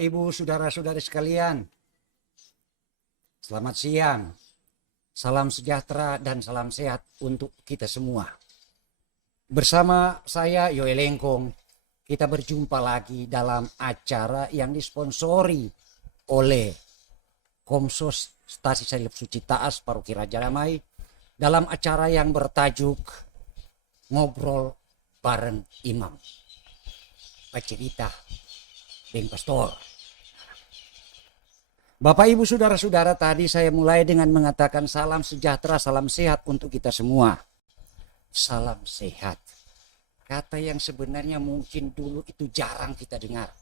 Bapak, Ibu, saudara-saudari sekalian, selamat siang. Salam sejahtera dan salam sehat untuk kita semua. Bersama saya Yoel Lengkong, kita berjumpa lagi dalam acara yang disponsori oleh Komsos Stasi Salib Suci Taas Paroki Raja Damai dalam acara yang bertajuk Ngobrol Bareng Imam. Bercerita dengan pastor. Bapak, Ibu, saudara-saudara, tadi saya mulai dengan mengatakan salam sejahtera, salam sehat untuk kita semua. Salam sehat. Kata yang sebenarnya mungkin dulu itu jarang kita dengar.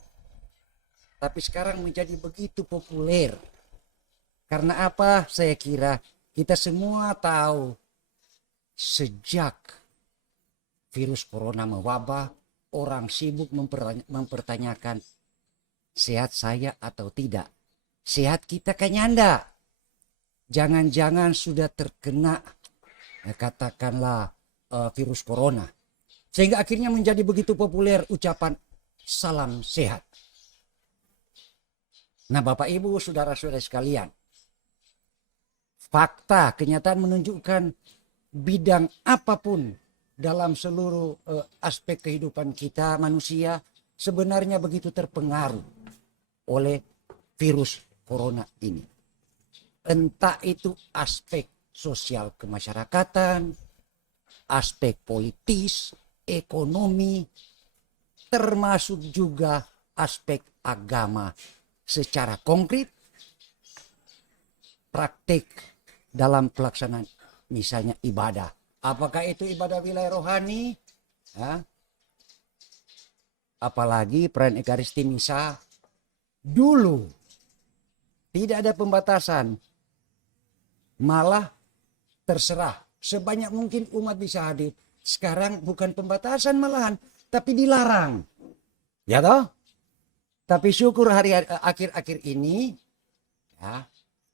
Tapi sekarang menjadi begitu populer. Karena apa? Saya kira kita semua tahu sejak virus corona mewabah, orang sibuk mempertanyakan sehat saya atau tidak. Sehat kita kayaknya enggak. Jangan-jangan sudah terkena katakanlah virus corona. Sehingga akhirnya menjadi begitu populer ucapan salam sehat. Nah, Bapak, Ibu, saudara-saudara sekalian, fakta kenyataan menunjukkan bidang apapun dalam seluruh aspek kehidupan kita manusia sebenarnya begitu terpengaruh oleh virus corona ini. Entah itu aspek sosial kemasyarakatan, aspek politis, ekonomi, termasuk juga aspek agama secara konkret, praktik dalam pelaksanaan misalnya ibadah. Apakah itu ibadah wilayah rohani? Ya. Apalagi perayaan Ekaristi Misa. Dulu tidak ada pembatasan, malah terserah sebanyak mungkin umat bisa hadir. Sekarang bukan pembatasan malahan, tapi dilarang, ya toh. Tapi syukur akhir-akhir ini ya,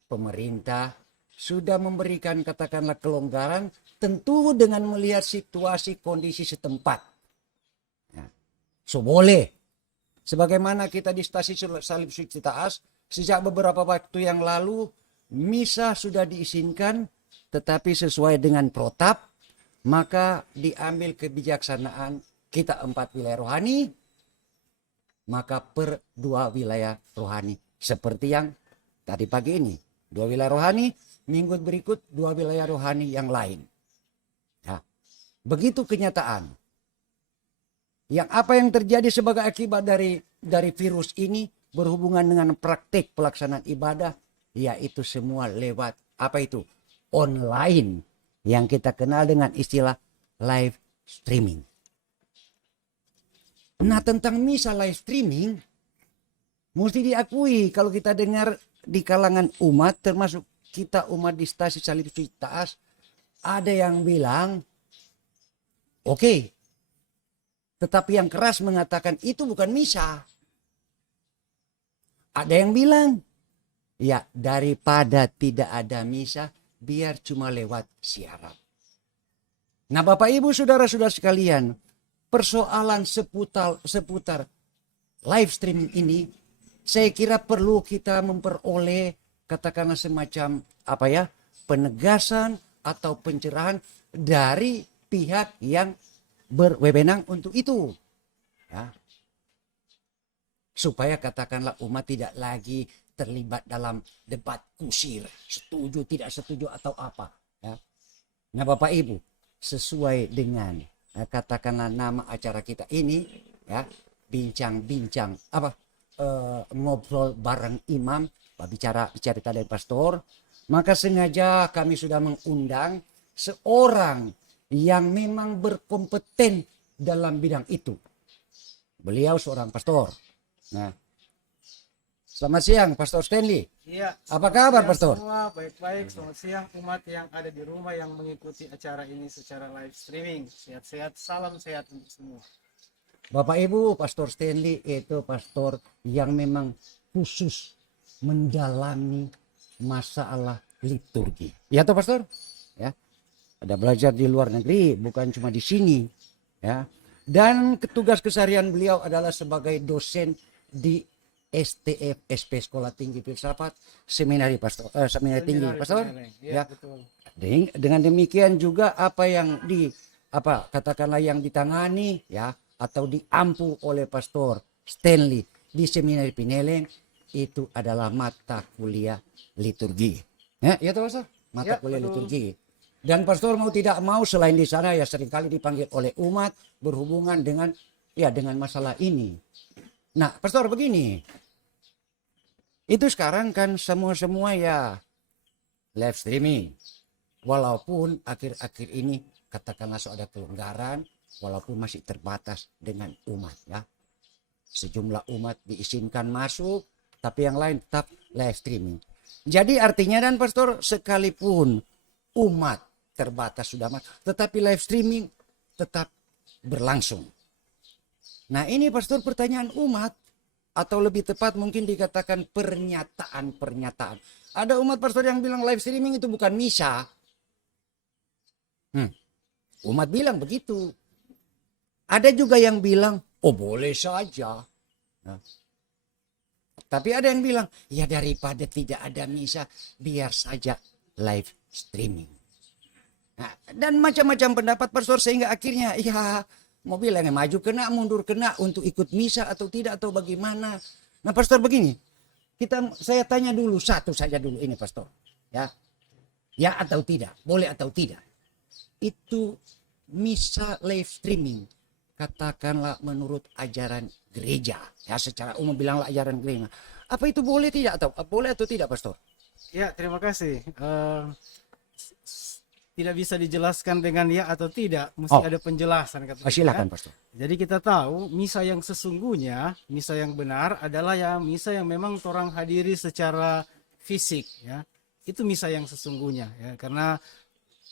pemerintah sudah memberikan katakanlah kelonggaran, tentu dengan melihat situasi kondisi setempat. Ya. So boleh. Sebagaimana kita di Stasi Salib Suci Taas, sejak beberapa waktu yang lalu, misa sudah diizinkan, tetapi sesuai dengan protap, maka diambil kebijaksanaan kita 4 wilayah rohani, maka per 2 wilayah rohani. Seperti yang tadi pagi ini, 2 wilayah rohani, minggu berikut 2 wilayah rohani yang lain. Ya. Begitu kenyataan. Yang apa yang terjadi sebagai akibat dari virus ini berhubungan dengan praktik pelaksanaan ibadah, yaitu semua lewat apa itu? Online, yang kita kenal dengan istilah live streaming. Nah, tentang misa live streaming, mesti diakui kalau kita dengar di kalangan umat, termasuk kita umat di Stasi Salib Suci Taas, ada yang bilang, oke. Tetapi yang keras mengatakan itu bukan misa. Ada yang bilang, ya daripada tidak ada misa, biar cuma lewat siaran. Nah, Bapak, Ibu, saudara-saudara sekalian, persoalan seputar live streaming ini, saya kira perlu kita memperoleh katakanlah semacam penegasan atau pencerahan dari pihak yang berwenang untuk itu, ya. Supaya katakanlah umat tidak lagi terlibat dalam debat kusir, setuju tidak setuju atau apa, ya. Nah, Bapak, Ibu, sesuai dengan katakanlah nama acara kita ini, ya, bincang-bincang ngobrol bareng imam, bicara dari pastor, maka sengaja kami sudah mengundang seorang yang memang berkompeten dalam bidang itu. Beliau seorang pastor. Nah, selamat siang Pastor Stanley. Iya. Apa kabar Pastor? Semua baik-baik. Selamat siang umat yang ada di rumah yang mengikuti acara ini secara live streaming. Sehat-sehat, salam sehat untuk semua. Bapak, Ibu, Pastor Stanley itu pastor yang memang khusus mendalami masalah liturgi. Ya toh Pastor? Ya. Ada belajar di luar negeri, bukan cuma di sini, ya. Dan tugas keseharian beliau adalah sebagai dosen di STF SP Sekolah Tinggi Filsafat Seminari Pastor, Seminari Tinggi Pastor. Ya, Ya. betul. Dengan demikian juga apa yang katakanlah yang ditangani ya atau diampu oleh Pastor Stanley di Seminari Pineleng itu adalah mata kuliah liturgi. Ya, ya toh Pastor? Mata Ya, kuliah betul. liturgi. Dan Pastor mau tidak mau selain di sana ya seringkali dipanggil oleh umat berhubungan dengan masalah ini. Nah, Pastor begini. Itu sekarang kan semua ya live streaming. Walaupun akhir-akhir ini katakanlah ada kelonggaran, walaupun masih terbatas dengan umat ya. Sejumlah umat diizinkan masuk, tapi yang lain tetap live streaming. Jadi artinya dan Pastor sekalipun umat terbatas sudah masuk, tetapi live streaming tetap berlangsung. Nah ini Pastor pertanyaan umat, atau lebih tepat mungkin dikatakan pernyataan-pernyataan. Ada umat Pastor yang bilang live streaming itu bukan misa. Umat bilang begitu. Ada juga yang bilang, oh boleh saja. Nah, tapi ada yang bilang, ya daripada tidak ada misa, biar saja live streaming. Nah, dan macam-macam pendapat Pastor sehingga akhirnya ya mau bilang maju kena, mundur kena untuk ikut misa atau tidak atau bagaimana. Nah Pastor begini, saya tanya dulu satu saja dulu ini Pastor. Ya atau tidak, boleh atau tidak. Itu misa live streaming katakanlah menurut ajaran gereja ya secara umum bilanglah ajaran gereja, apa itu boleh tidak atau tidak Pastor? Ya, terima kasih. Tidak bisa dijelaskan dengan ya atau tidak, mesti ada penjelasan katanya. Silakan Pastor. Jadi kita tahu misa yang sesungguhnya, misa yang benar adalah ya misa yang memang orang hadiri secara fisik ya. Itu misa yang sesungguhnya ya, karena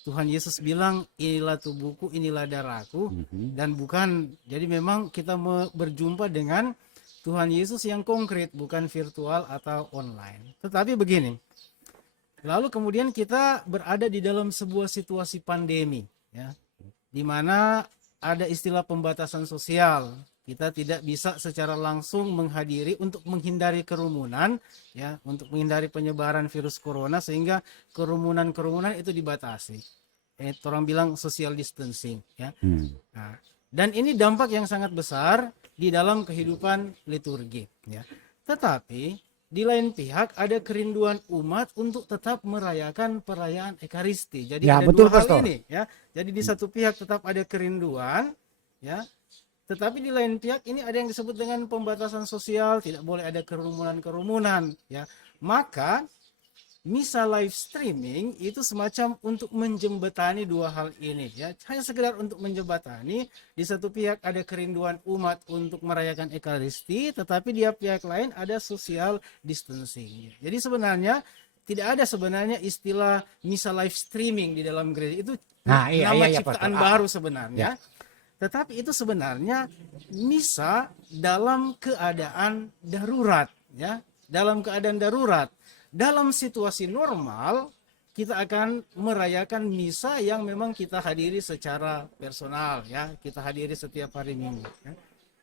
Tuhan Yesus bilang inilah tubuhku, inilah darahku, dan bukan, jadi memang kita berjumpa dengan Tuhan Yesus yang konkret, bukan virtual atau online. Tetapi begini, lalu kemudian kita berada di dalam sebuah situasi pandemi, ya, di mana ada istilah pembatasan sosial. Kita tidak bisa secara langsung menghadiri untuk menghindari kerumunan, ya, untuk menghindari penyebaran virus corona, sehingga kerumunan-kerumunan itu dibatasi. Orang bilang social distancing, ya. Nah, dan ini dampak yang sangat besar di dalam kehidupan liturgi, ya. Tetapi di lain pihak ada kerinduan umat untuk tetap merayakan perayaan Ekaristi. Jadi ya, ada betul, dua hal Pastor. ini, ya. Jadi di satu pihak tetap ada kerinduan, ya. Tetapi di lain pihak ini ada yang disebut dengan pembatasan sosial, tidak boleh ada kerumunan-kerumunan, ya. Maka misa live streaming itu semacam untuk menjembatani dua hal ini, ya. Hanya sekedar untuk menjembatani. Di satu pihak ada kerinduan umat untuk merayakan Ekaristi, tetapi di pihak lain ada social distancing. Jadi sebenarnya tidak ada sebenarnya istilah misa live streaming di dalam gereja. Itu nama ciptaan baru sebenarnya. Tetapi itu sebenarnya misa dalam keadaan darurat, ya. Dalam keadaan darurat. Dalam situasi normal, kita akan merayakan misa yang memang kita hadiri secara personal, ya. Kita hadiri setiap hari Minggu, ya.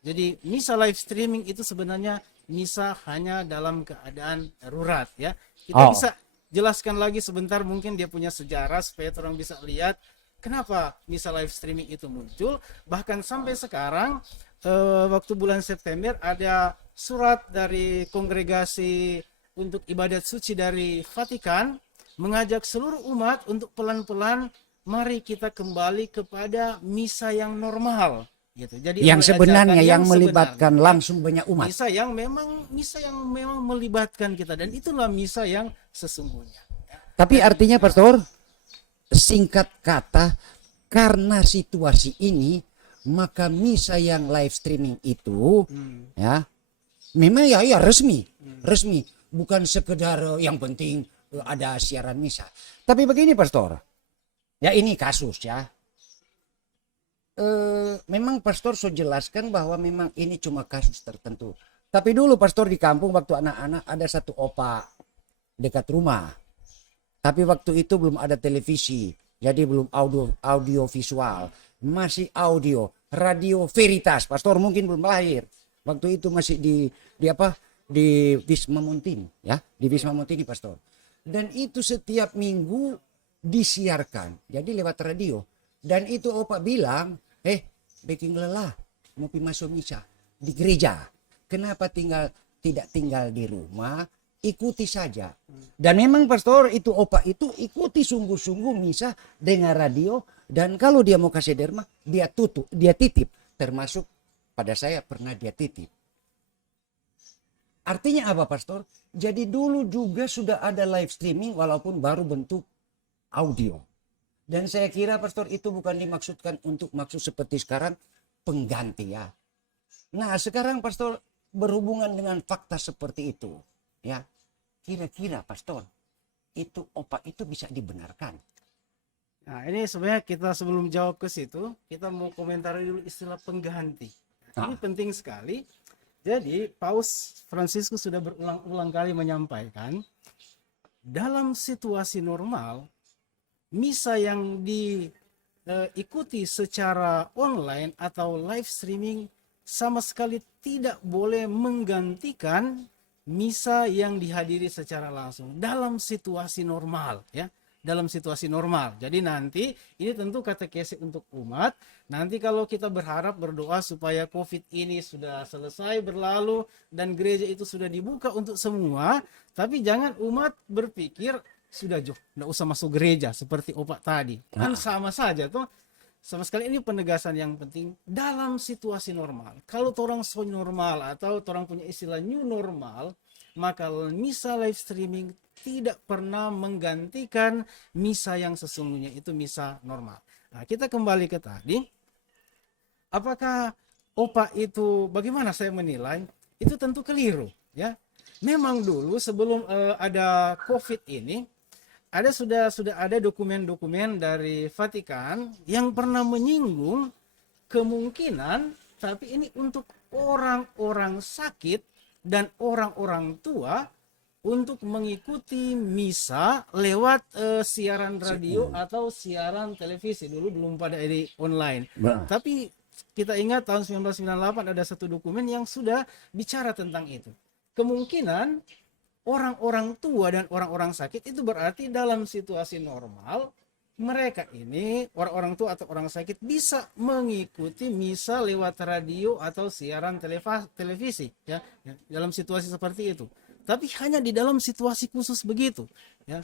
Jadi misa live streaming itu sebenarnya misa hanya dalam keadaan darurat, ya. Kita bisa jelaskan lagi sebentar, mungkin dia punya sejarah supaya orang bisa lihat kenapa misa live streaming itu muncul. Bahkan sampai sekarang waktu bulan September ada surat dari kongregasi untuk ibadat suci dari Vatikan mengajak seluruh umat untuk pelan-pelan mari kita kembali kepada misa yang normal, gitu. Jadi yang sebenarnya yang melibatkan langsung banyak umat. Misa yang memang melibatkan kita, dan itulah misa yang sesungguhnya. Tapi artinya Pastor, singkat kata, karena situasi ini maka misa yang live streaming itu ya memang ya resmi. Bukan sekedar yang penting ada siaran misa. Tapi begini Pastor, ya ini kasus ya. Memang Pastor so jelaskan bahwa memang ini cuma kasus tertentu. Tapi dulu Pastor di kampung waktu anak-anak ada satu opak dekat rumah. Tapi waktu itu belum ada televisi, jadi belum audio visual, masih audio, radio Veritas. Pastor mungkin belum lahir. Waktu itu masih di Wisma Montini, ya, di Wisma Montini, Pastor. Dan itu setiap minggu disiarkan, jadi lewat radio. Dan itu opa bilang, baking lelah, mau pi masuk misa di gereja. Kenapa tidak tinggal di rumah? Ikuti saja. Dan memang Pastor itu opa itu ikuti sungguh-sungguh misa dengan radio. Dan kalau dia mau kasih derma, dia titip. Termasuk pada saya pernah dia titip. Artinya apa Pastor? Jadi dulu juga sudah ada live streaming walaupun baru bentuk audio. Dan saya kira Pastor itu bukan dimaksudkan untuk maksud seperti sekarang pengganti ya. Nah sekarang Pastor berhubungan dengan fakta seperti itu. Ya, kira-kira Pastor, itu opa itu bisa dibenarkan? Nah, ini sebenarnya kita sebelum jawab ke situ, kita mau komentari dulu istilah pengganti. Ini penting sekali. Jadi, Paus Fransiskus sudah berulang-ulang kali menyampaikan, dalam situasi normal, misa yang diikuti secara online atau live streaming sama sekali tidak boleh menggantikan misa yang dihadiri secara langsung dalam situasi normal ya, dalam situasi normal. Jadi nanti ini tentu katekesi untuk umat. Nanti kalau kita berharap berdoa supaya Covid ini sudah selesai berlalu dan gereja itu sudah dibuka untuk semua, tapi jangan umat berpikir sudah nggak usah masuk gereja seperti opak tadi. Kan sama saja tuh. Sama sekali ini penegasan yang penting dalam situasi normal. Kalau orang so normal atau orang punya istilah new normal, maka misa live streaming tidak pernah menggantikan misa yang sesungguhnya itu misa normal. Nah, kita kembali ke tadi. Apakah opa itu bagaimana saya menilai? Itu tentu keliru, ya. Memang dulu sebelum ada Covid ini sudah ada dokumen-dokumen dari Vatikan yang pernah menyinggung kemungkinan, tapi ini untuk orang-orang sakit dan orang-orang tua untuk mengikuti misa lewat siaran radio atau siaran televisi. Dulu belum pada edisi online. Tapi kita ingat tahun 1998 ada satu dokumen yang sudah bicara tentang itu. Kemungkinan orang-orang tua dan orang-orang sakit itu berarti dalam situasi normal mereka ini orang-orang tua atau orang sakit bisa mengikuti misa lewat radio atau siaran televisi ya dalam situasi seperti itu. Tapi hanya di dalam situasi khusus begitu ya.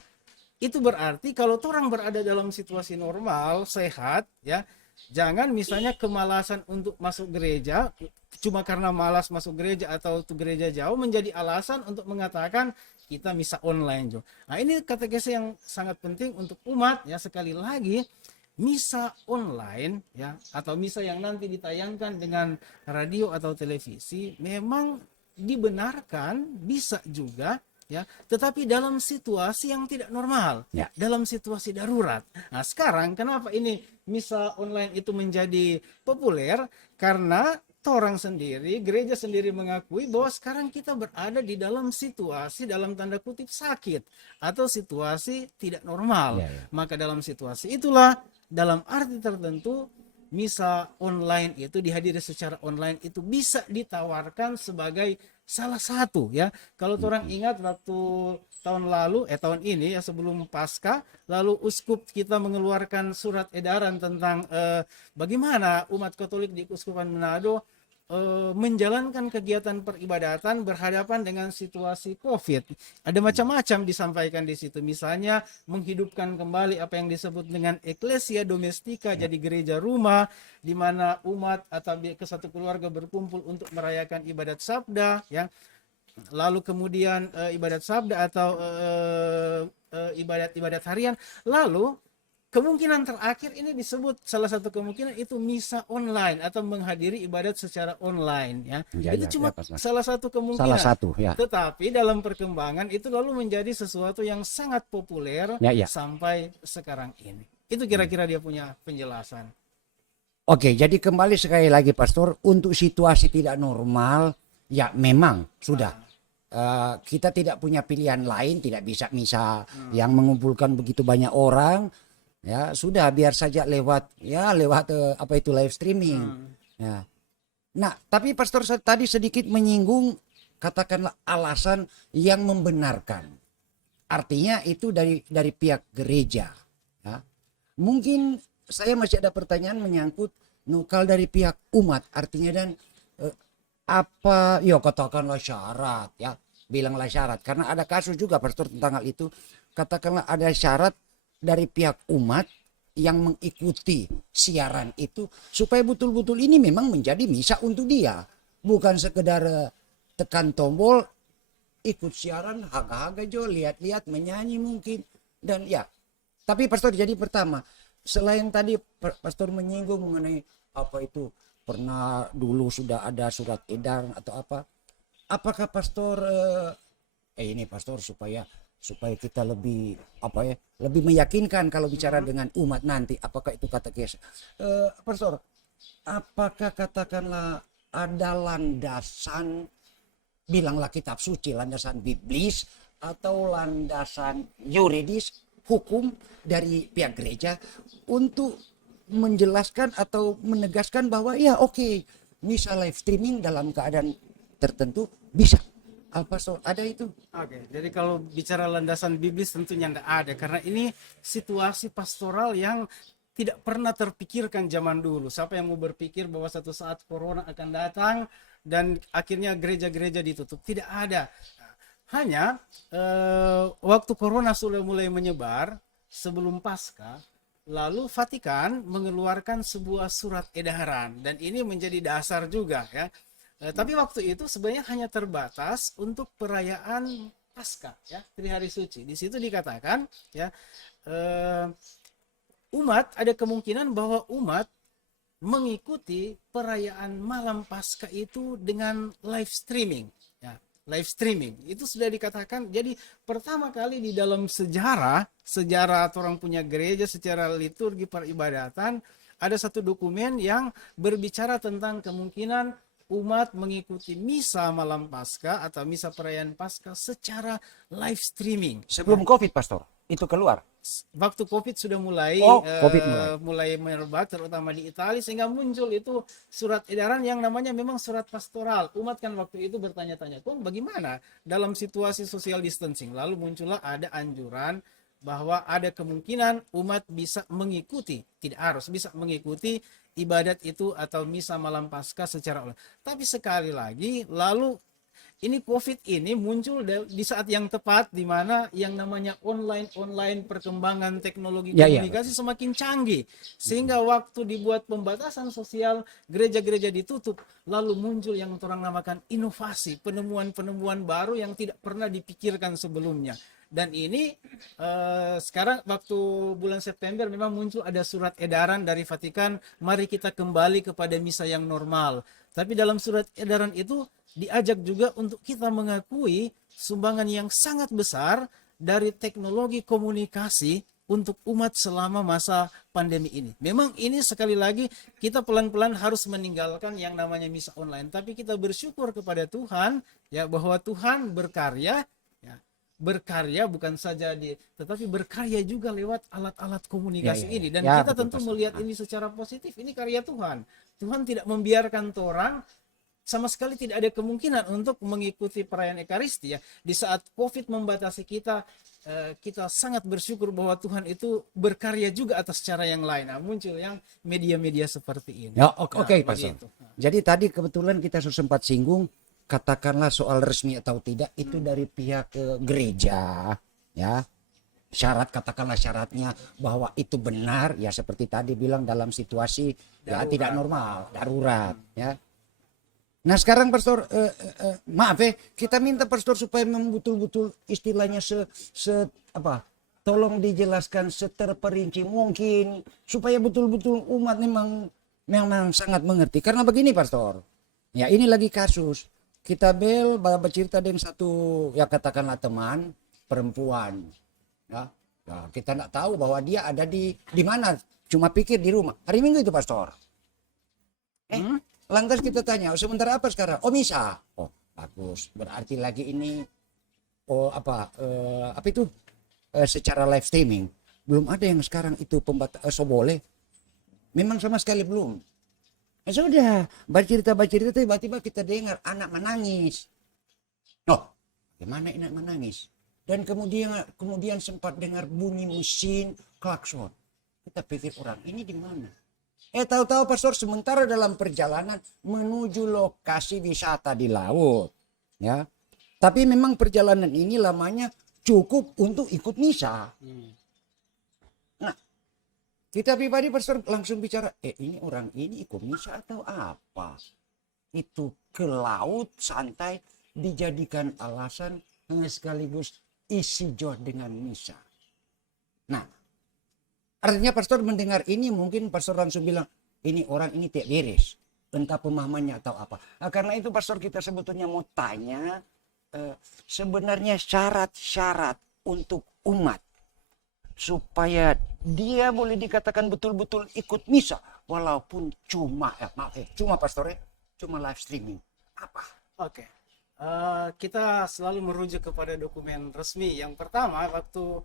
Itu berarti kalau orang berada dalam situasi normal sehat ya, jangan misalnya kemalasan untuk masuk gereja cuma karena malas masuk gereja atau tuh gereja jauh menjadi alasan untuk mengatakan kita misa online jo. Nah ini katekesi yang sangat penting untuk umat ya. Sekali lagi misa online ya atau misa yang nanti ditayangkan dengan radio atau televisi memang dibenarkan bisa juga ya, tetapi dalam situasi yang tidak normal ya, dalam situasi darurat. Nah sekarang kenapa ini misa online itu menjadi populer? Karena orang sendiri, gereja sendiri mengakui bahwa sekarang kita berada di dalam situasi dalam tanda kutip sakit atau situasi tidak normal. Maka dalam situasi itulah, dalam arti tertentu misa online itu dihadiri secara online itu bisa ditawarkan sebagai salah satu ya. Kalau orang ingat waktu tahun ini ya sebelum Paskah, lalu uskup kita mengeluarkan surat edaran tentang bagaimana umat Katolik di Uskupan Manado menjalankan kegiatan peribadatan berhadapan dengan situasi Covid. Ada macam-macam disampaikan di situ. Misalnya menghidupkan kembali apa yang disebut dengan Ecclesia Domestika, jadi gereja rumah di mana umat atau kesatu keluarga berkumpul untuk merayakan ibadat sabda ya. Lalu kemudian ibadat sabda atau ibadat harian. Lalu kemungkinan terakhir ini disebut salah satu kemungkinan itu misa online atau menghadiri ibadat secara online ya. Itu cuma salah satu kemungkinan. Salah satu ya. Tetapi dalam perkembangan itu lalu menjadi sesuatu yang sangat populer sampai sekarang ini. Itu kira-kira dia punya penjelasan. Oke, jadi kembali sekali lagi Pastor, untuk situasi tidak normal ya memang sudah kita tidak punya pilihan lain, tidak bisa misa yang mengumpulkan begitu banyak orang. Ya sudah biar saja lewat apa itu live streaming. Ya. Nah tapi Pastor tadi sedikit menyinggung katakanlah alasan yang membenarkan. Artinya itu dari pihak gereja. Ya. Mungkin saya masih ada pertanyaan menyangkut nukal dari pihak umat. Artinya dan apa, ya katakanlah syarat ya. Bilanglah syarat. Karena ada kasus juga pastor tentang hal itu. Katakanlah ada syarat dari pihak umat yang mengikuti siaran itu. Supaya betul-betul ini memang menjadi misa untuk dia. Bukan sekedar tekan tombol, ikut siaran, haga-haga jo, lihat-lihat, menyanyi mungkin. Dan ya, tapi pastor jadi pertama, selain tadi pastor menyinggung mengenai apa itu, pernah dulu sudah ada surat edaran atau apa. Apakah pastor, ini pastor supaya kita lebih apa ya, lebih meyakinkan kalau bicara dengan umat nanti, apakah itu katekes. Pastor, apakah katakanlah ada landasan, bilanglah kitab suci, landasan biblis atau landasan yuridis hukum dari pihak gereja untuk menjelaskan atau menegaskan bahwa ya oke, misa live streaming dalam keadaan tertentu bisa. Pastor, ada itu? Oke, jadi kalau bicara landasan biblis tentunya tidak ada, karena ini situasi pastoral yang tidak pernah terpikirkan zaman dulu. Siapa yang mau berpikir bahwa satu saat corona akan datang dan akhirnya gereja-gereja ditutup? Tidak ada. Hanya waktu corona sudah mulai menyebar sebelum Paskah, lalu Vatikan mengeluarkan sebuah surat edaran, dan ini menjadi dasar juga ya. Tapi waktu itu sebenarnya hanya terbatas untuk perayaan Paskah ya, Trihari Suci. Di situ dikatakan ya, umat ada kemungkinan bahwa umat mengikuti perayaan malam Paskah itu dengan live streaming ya. Live streaming itu sudah dikatakan. Jadi pertama kali di dalam sejarah orang punya gereja secara liturgi peribadatan, ada satu dokumen yang berbicara tentang kemungkinan umat mengikuti misa malam Paskah atau misa perayaan Paskah secara live streaming. Sebelum COVID, pastor, itu keluar. Waktu COVID sudah mulai, mulai merebak, terutama di Italia, sehingga muncul itu surat edaran yang namanya memang surat pastoral. Umat kan waktu itu bertanya-tanya, kok bagaimana dalam situasi social distancing? Lalu muncullah ada anjuran bahwa ada kemungkinan umat bisa mengikuti, tidak harus, bisa mengikuti ibadat itu atau misa malam Paskah secara online. Tapi sekali lagi, lalu ini COVID ini muncul di saat yang tepat, di mana yang namanya online perkembangan teknologi komunikasi semakin canggih, sehingga waktu dibuat pembatasan sosial, gereja-gereja ditutup, lalu muncul yang orang namakan inovasi, penemuan-penemuan baru yang tidak pernah dipikirkan sebelumnya. Dan ini sekarang waktu bulan September memang muncul ada surat edaran dari Vatikan, mari kita kembali kepada misa yang normal. Tapi dalam surat edaran itu diajak juga untuk kita mengakui sumbangan yang sangat besar dari teknologi komunikasi untuk umat selama masa pandemi ini. Memang ini sekali lagi kita pelan-pelan harus meninggalkan yang namanya misa online. Tapi kita bersyukur kepada Tuhan ya, bahwa Tuhan berkarya bukan saja tetapi berkarya juga lewat alat-alat komunikasi ini, dan kita tentu melihat ini secara positif. Ini karya Tuhan. Tuhan tidak membiarkan orang sama sekali, tidak ada kemungkinan untuk mengikuti perayaan Ekaristi ya. Di saat COVID membatasi kita, kita sangat bersyukur bahwa Tuhan itu berkarya juga atas cara yang lain. Nah, muncul yang media-media seperti ini. Ya, oke, Pastor. Jadi tadi kebetulan kita sempat singgung, katakanlah soal resmi atau tidak itu dari pihak gereja ya, syarat, katakanlah syaratnya bahwa itu benar ya, seperti tadi bilang dalam situasi ya tidak normal, darurat ya. Nah sekarang pastor, maaf ya, kita minta pastor supaya betul-betul istilahnya tolong dijelaskan seterperinci mungkin supaya betul-betul umat memang sangat mengerti. Karena begini pastor, ya ini lagi kasus. Kita bercerita dengan satu ya katakanlah teman perempuan ya. Nah, kita tidak tahu bahwa dia ada di mana, cuma pikir di rumah. Hari Minggu itu pastor. Lantas kita tanya, sementara apa sekarang? Oh misa. Oh bagus. Berarti lagi ini secara live streaming. Belum ada yang sekarang itu boleh. Memang sama sekali belum. Sudah bercerita tiba-tiba kita dengar anak menangis. Oh, gimana enak menangis? Dan kemudian sempat dengar bunyi mesin klakson. Kita pikir orang ini di mana? Tahu-tahu pastor sementara dalam perjalanan menuju lokasi wisata di laut. Ya, tapi memang perjalanan ini lamanya cukup untuk ikut misa. Nah, kita pribadi pastor langsung bicara, ini orang ini ikut misa atau apa? Itu ke laut santai dijadikan alasan sekaligus isi joh dengan misa. Nah, artinya pastor mendengar ini mungkin pastor langsung bilang, ini orang ini tidak beres. Entah pemahamannya atau apa. Nah, karena itu pastor kita sebetulnya mau tanya, sebenarnya syarat-syarat untuk umat supaya dia boleh dikatakan betul-betul ikut misa walaupun cuma cuma live streaming. Apa? Oke. Kita selalu merujuk kepada dokumen resmi. Yang pertama waktu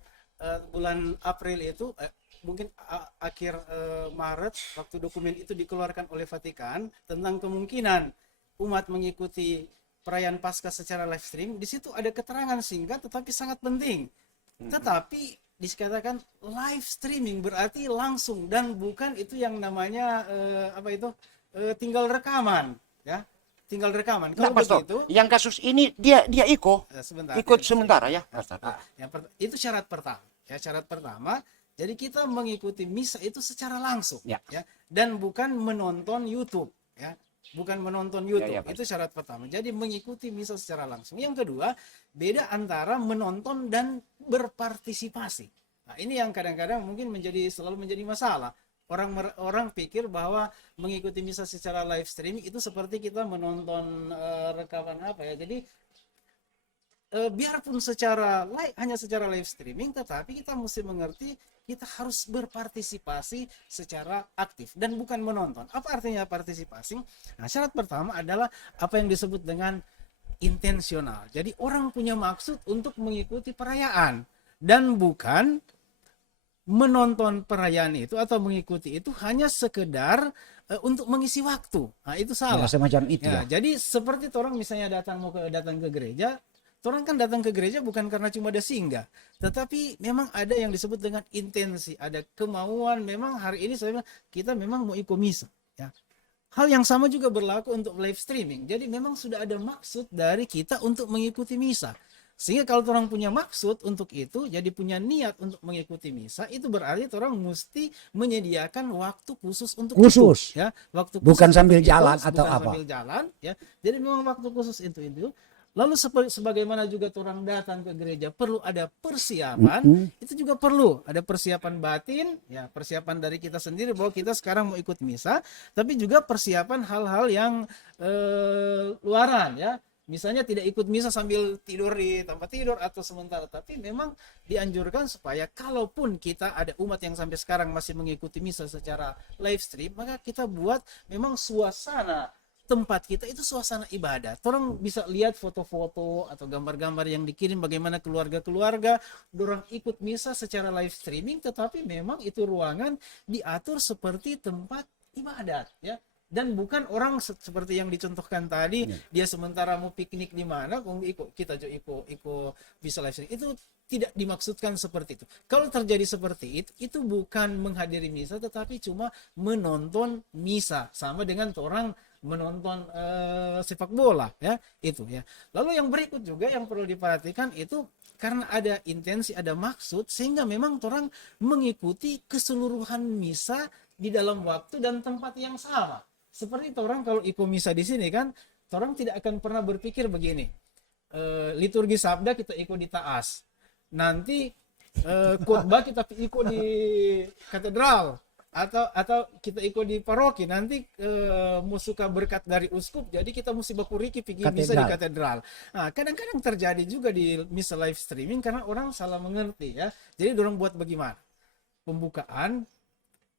bulan April itu mungkin akhir Maret waktu dokumen itu dikeluarkan oleh Vatikan tentang kemungkinan umat mengikuti perayaan Paskah secara live stream. Di situ ada keterangan singkat tetapi sangat penting. Tetapi dikatakan live streaming berarti langsung dan bukan itu yang namanya tinggal rekaman, ya. Tinggal rekaman. Kalau Pastor, begitu, yang kasus ini dia ikut sementara ya. Itu syarat pertama. Ya, syarat pertama. Jadi kita mengikuti misa itu secara langsung, ya, dan bukan menonton YouTube, ya. Bukan menonton YouTube. Itu syarat pertama. Jadi mengikuti misa secara langsung. Yang kedua, beda antara menonton dan berpartisipasi. Nah, ini yang kadang-kadang mungkin selalu menjadi masalah. Orang pikir bahwa mengikuti misa secara live streaming itu seperti kita menonton rekaman apa ya. Jadi biarpun hanya secara live streaming, tetapi kita mesti mengerti kita harus berpartisipasi secara aktif dan bukan menonton. Apa artinya partisipasi? Nah, syarat pertama adalah apa yang disebut dengan intensional. Jadi orang punya maksud untuk mengikuti perayaan dan bukan menonton perayaan itu atau mengikuti itu hanya sekedar untuk mengisi waktu. Nah, itu salah. Semacam itu ya. Jadi seperti orang misalnya datang ke gereja, orang kan datang ke gereja bukan karena cuma ada singgah, tetapi memang ada yang disebut dengan intensi, ada kemauan. Memang hari ini kita memang mau ikut misa, ya. Hal yang sama juga berlaku untuk live streaming. Jadi memang sudah ada maksud dari kita untuk mengikuti misa. Sehingga kalau orang punya maksud untuk itu, jadi punya niat untuk mengikuti misa, itu berarti orang mesti menyediakan waktu khusus untuk itu, ya. Waktu khusus bukan sambil jalan itu, atau bukan apa. sambil jalan, ya. Jadi memang waktu khusus itu. Lalu sebagaimana juga orang datang ke gereja perlu ada persiapan, itu juga perlu ada persiapan batin, ya, persiapan dari kita sendiri bahwa kita sekarang mau ikut misa, tapi juga persiapan hal-hal yang luaran, ya. Misalnya tidak ikut misa sambil tidur di tempat tidur atau sementara, tapi memang dianjurkan supaya kalaupun kita ada umat yang sampai sekarang masih mengikuti misa secara live stream, maka kita buat memang suasana tempat kita itu suasana ibadah. Orang bisa lihat foto-foto atau gambar-gambar yang dikirim bagaimana keluarga-keluarga orang ikut misa secara live streaming, tetapi memang itu ruangan diatur seperti tempat ibadat, ya. Dan bukan orang seperti yang dicontohkan tadi, dia sementara mau piknik di mana, kita ikut bisa live streaming. Itu tidak dimaksudkan seperti itu. Kalau terjadi seperti itu bukan menghadiri misa, tetapi cuma menonton misa, sama dengan orang menonton sepak bola, ya, itu, ya. Lalu yang berikut juga yang perlu diperhatikan itu karena ada intensi, ada maksud, sehingga memang orang mengikuti keseluruhan misa di dalam waktu dan tempat yang sama. Seperti orang kalau ikut misa di sini kan, orang tidak akan pernah berpikir begini, liturgi sabda kita ikut di Taas, nanti khotbah kita ikut di katedral, atau kita ikut di paroki, nanti mau suka berkat dari uskup, jadi kita mesti bakuriki pergi misa di katedral. Nah, kadang-kadang terjadi juga di misa live streaming karena orang salah mengerti, ya. Jadi orang buat bagaimana pembukaan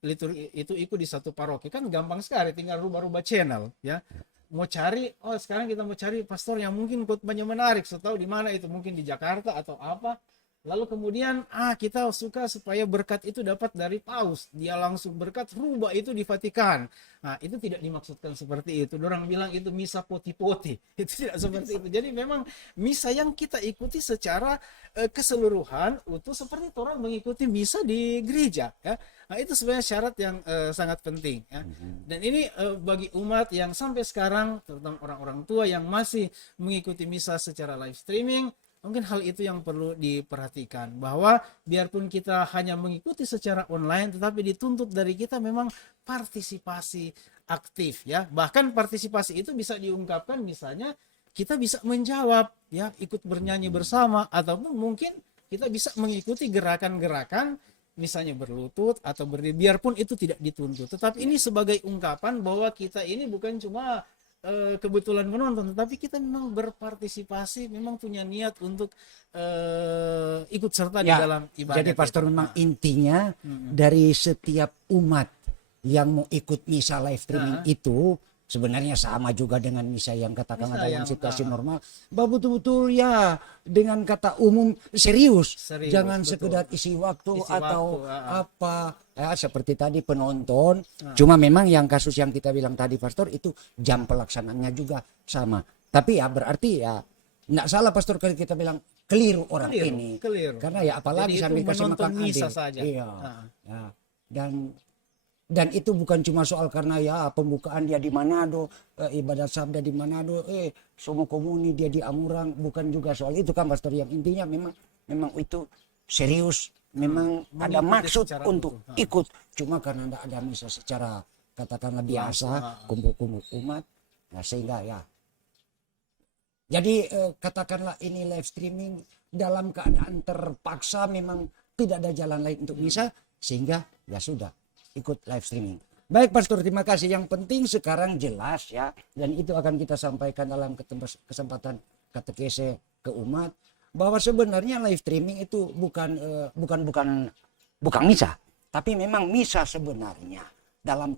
liturgi itu ikut di satu paroki kan gampang sekali, tinggal rubah-rubah channel, ya. Mau cari, sekarang kita mau cari pastor yang mungkin khotbahnya menarik, so tahu di mana itu, mungkin di Jakarta atau apa. Lalu kemudian kita suka supaya berkat itu dapat dari paus, dia langsung berkat rubah itu di Vatikan. Nah, itu tidak dimaksudkan seperti itu. Orang bilang itu misa poti-poti. Itu tidak seperti itu. Jadi memang misa yang kita ikuti secara keseluruhan utuh seperti orang mengikuti misa di gereja, ya. Nah, itu sebenarnya syarat yang sangat penting, ya. Dan ini bagi umat yang sampai sekarang, terutama orang-orang tua yang masih mengikuti misa secara live streaming, mungkin hal itu yang perlu diperhatikan, bahwa biarpun kita hanya mengikuti secara online, tetapi dituntut dari kita memang partisipasi aktif, ya. Bahkan partisipasi itu bisa diungkapkan misalnya kita bisa menjawab, ya, ikut bernyanyi bersama, ataupun mungkin kita bisa mengikuti gerakan-gerakan misalnya berlutut atau berdiri, biarpun itu tidak dituntut. Tetapi ini sebagai ungkapan bahwa kita ini bukan cuma kebetulan menonton, tetapi kita memang berpartisipasi, memang punya niat untuk ikut serta di dalam ibadah. Jadi pastor memang intinya dari setiap umat yang mau ikut misa live streaming itu sebenarnya sama juga dengan misa yang katakanlah dalam situasi normal, bahwa betul-betul ya dengan kata umum serius jangan betul. Sekedar isi waktu atau apa ya, seperti tadi penonton. Cuma memang yang kasus yang kita bilang tadi pastor itu jam pelaksanaannya juga sama, tapi ya berarti ya nggak salah pastor kalau kita bilang keliru orang ini karena ya apalagi sambil kasih makan adik saja. Iya. Ya. Dan itu bukan cuma soal karena ya pembukaan dia di Manado, ibadat sabda di Manado, semua komuni dia di Amurang, bukan juga soal itu kan pastor. Yang intinya memang itu serius, memang ada maksud untuk ikut. Cuma karena tidak ada misa secara katakanlah biasa, kumpul-kumpul umat, nah sehingga ya. Jadi katakanlah ini live streaming dalam keadaan terpaksa, memang tidak ada jalan lain untuk misa, sehingga ya sudah ikut live streaming. Baik pastor, terima kasih. Yang penting sekarang jelas ya, dan itu akan kita sampaikan dalam kesempatan katekese ke umat, bahwa sebenarnya live streaming itu bukan misa, tapi memang misa sebenarnya dalam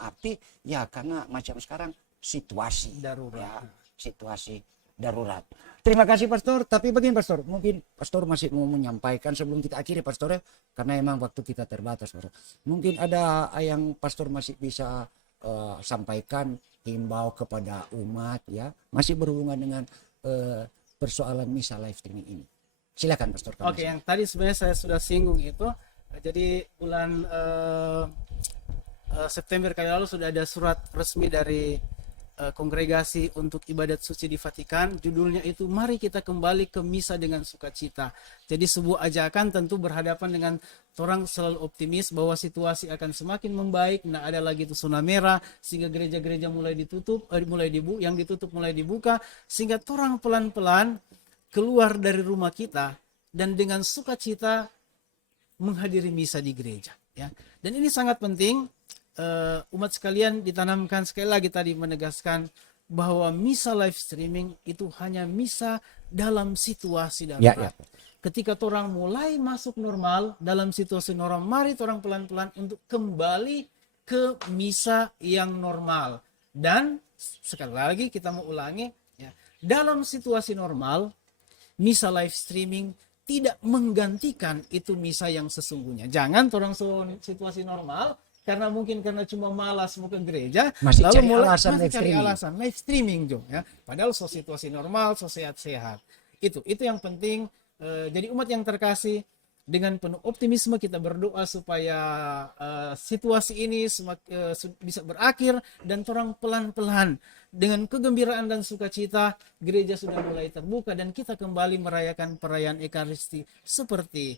arti ya karena macam sekarang situasi darurat, ya, situasi darurat. Terima kasih pastor. Tapi begini pastor, mungkin pastor masih mau menyampaikan sebelum kita akhiri pastor ya, karena emang waktu kita terbatas pastor. Mungkin ada yang pastor masih bisa sampaikan, himbau kepada umat ya, masih berhubungan dengan persoalan misa live streaming ini. Silakan pastor. Oke, yang tadi sebenarnya saya sudah singgung itu. Jadi bulan September kali lalu sudah ada surat resmi dari kongregasi untuk ibadat suci di Vatikan. Judulnya itu mari kita kembali ke misa dengan sukacita. Jadi sebuah ajakan tentu berhadapan dengan orang selalu optimis bahwa situasi akan semakin membaik, tidak ada lagi itu zona merah, sehingga gereja-gereja mulai ditutup, yang ditutup mulai dibuka, sehingga orang pelan-pelan keluar dari rumah kita dan dengan sukacita menghadiri misa di gereja, ya. Dan ini sangat penting. Umat sekalian ditanamkan, sekali lagi tadi menegaskan bahwa misa live streaming itu hanya misa dalam situasi darurat. Ya. Ketika orang mulai masuk normal, dalam situasi normal, mari orang pelan-pelan untuk kembali ke misa yang normal. Dan sekali lagi kita mau ulangi, ya, dalam situasi normal, misa live streaming tidak menggantikan itu misa yang sesungguhnya. Jangan orang situasi normal, karena cuma malas mau ke gereja, masih lalu mulai cari alasan live streaming jo, ya. Padahal situasi normal, sehat-sehat. Itu yang penting. Jadi umat yang terkasih, dengan penuh optimisme kita berdoa supaya situasi ini bisa berakhir, dan orang pelan-pelan dengan kegembiraan dan sukacita gereja sudah mulai terbuka dan kita kembali merayakan perayaan Ekaristi seperti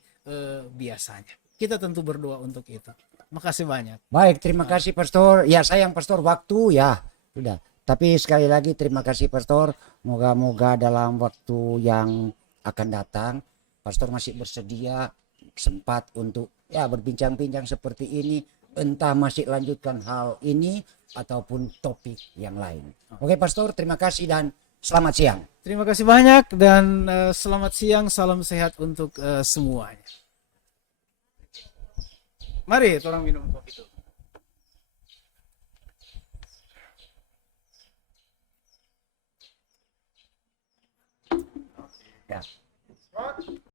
biasanya. Kita tentu berdoa untuk itu. Makasih banyak. Baik, terima kasih pastor. Ya sayang pastor waktu ya sudah. Tapi sekali lagi terima kasih pastor. Moga-moga dalam waktu yang akan datang pastor masih bersedia sempat untuk ya berbincang-bincang seperti ini. Entah masih lanjutkan hal ini ataupun topik yang lain. Oke pastor, terima kasih dan selamat siang. Terima kasih banyak dan selamat siang. Salam sehat untuk semuanya. Mari orang minum kopi dulu. Ya.